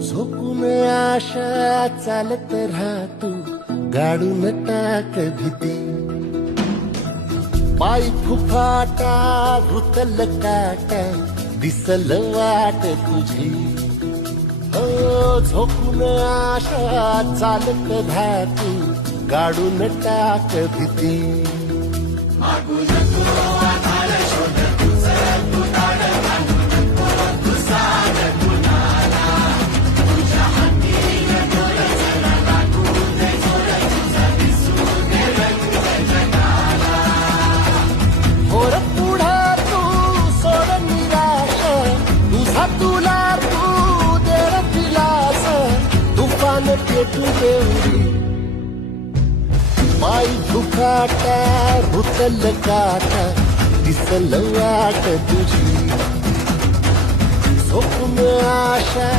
झोपून आशा चालत राहतो गाडून टाक भीती पाय फुफाटा रुतल काटा दिसल वाट तुझी झोपून आशा चालत राहतो गाडून टाक भीती तुला तू दे दिलास तुफान पेटू देवरी पाय दुखाटा रुतल काटा दिसल वाट तुझी झोपून आशा